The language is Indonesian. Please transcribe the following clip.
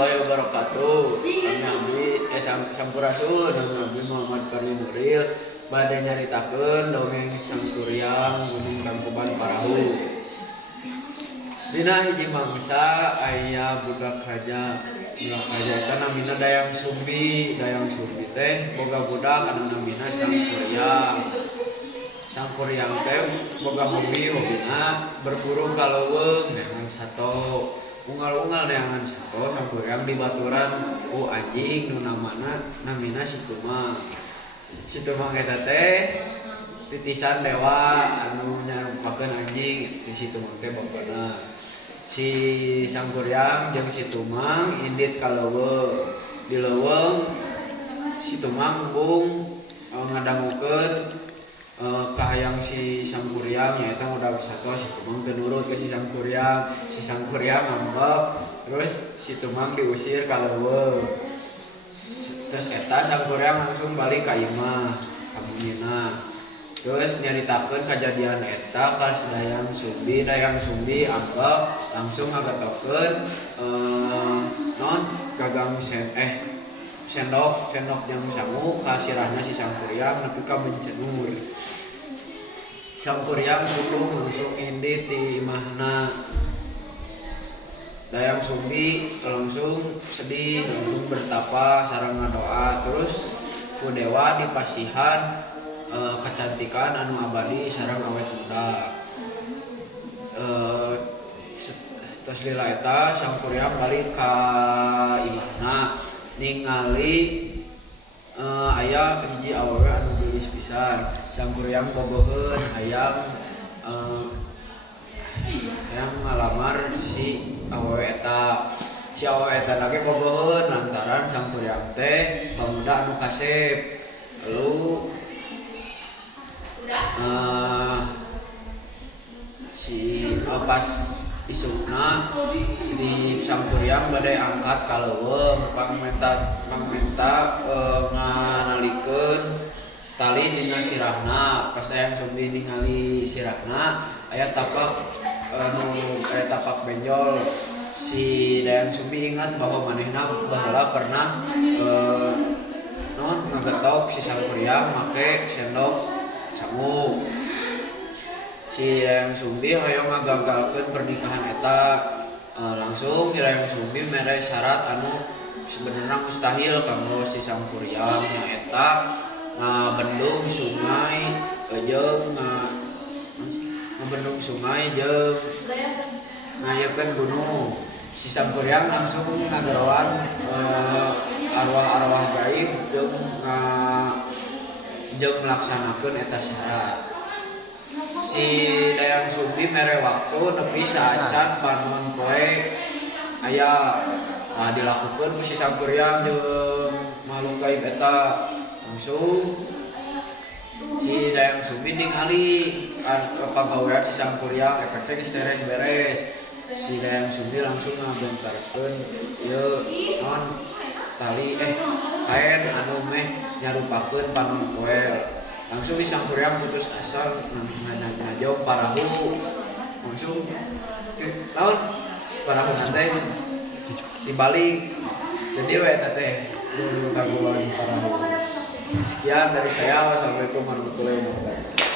warahmatullahi wabarakatuh. Sampurasun Nabi Muhammad Parli Nuril bade nyaritakeun dongeng Sangkuriang Gunung Tangkuban Parahu. Dina hiji mangsa aya budak raja. Budak raja eta namina Dayang Sumbi. Dayang Sumbi teh boga budak anu namina Sangkuriang. Sangkuriang teh boga hobina berburu kaleuweung neangan sato. Unggal-unggal neangan sato Sangkuriang dibaturan ku anjing nu namina Situmang. Situmang eta teh titisan dewa anu nyarupakeun anjing ti Situmang teh bapana. Si Sangkuriang jeung Situmang indit ka leuweung. Di leuweung Situmang bung ngadangukeun kahayang si Sangkuriang nyaeta udah sato. Situmang teu nurut ke si Sangkuriang. Si Sangkuriang ngambek terus Situmang diusir ka leuweung. Terus eta Sangkuriang langsung balik ka imah ka munina. Terus nyaritakeun kajadian eta ka Dayang Sumbi. Dayang Sumbi ambek langsung ngagetokeun gagang sendok yang sangu ka sirahna si Sangkuriang nepi ka bencenur. Sangkuriang kudu langsung indit ti imahna. Dayang Sumbi langsung sedih, langsung bertapa sareng ngadoa. Terus ku dewa dipasihan kecantikan anu abadi sareng awet muda. Tos lila eta Sangkuriang balik ka imahna ningali aya hiji awewe anu geulis pisan. Sangkuriang boboheun hayang ngalamar si awewe eta. Si awewe eta lagi boboheun lantaran Sangkuriang teh pamuda anu kasep. Lalu pas isukna si Sangkuriang bade angkat ka leuweung pangmenta nganalikeun tali dina sirahna. Pas Dayang Sumbi ningali sirahna aya tapak benjol. Si Dayang Sumbi ingat bahwa manehna baheula pernah ngagetok si Sangkuriang make sendok sangu. Si Dayang Sumbi hoyong ngagagalkeun pernikahan eta. Langsung Dayang Sumbi mere syarat anu sebenarnya mustahil kanggo si Sangkuriang nyaeta ngabendung sungai jeung ngayeupkeun gunung. Si Sangkuriang langsung ngageroan arwah-arwah gaib jeung melaksanakeun eta syarat. Si Dayang Sumbi mere waktu nepi saacan panon poe aya dilakukeun ku si Sangkuriang jeung makhluk gaib eta. Langsung si Dayang Sumbi ningali pagawean si Sangkuriang efek teh geus beres. Si Dayang Sumbi langsung ngabentarkeun ieu tali kain anu meh nyarupakeun panon poe. Langsung si Sangkuriang putus asa ngajauh parahu. Langsung naon parahu teh dibalik. Jadi we eta teh Gunung Tangkuban Parahu. Sekian dari saya. Wassalamualaikum warahmatullahi wabarakatuh.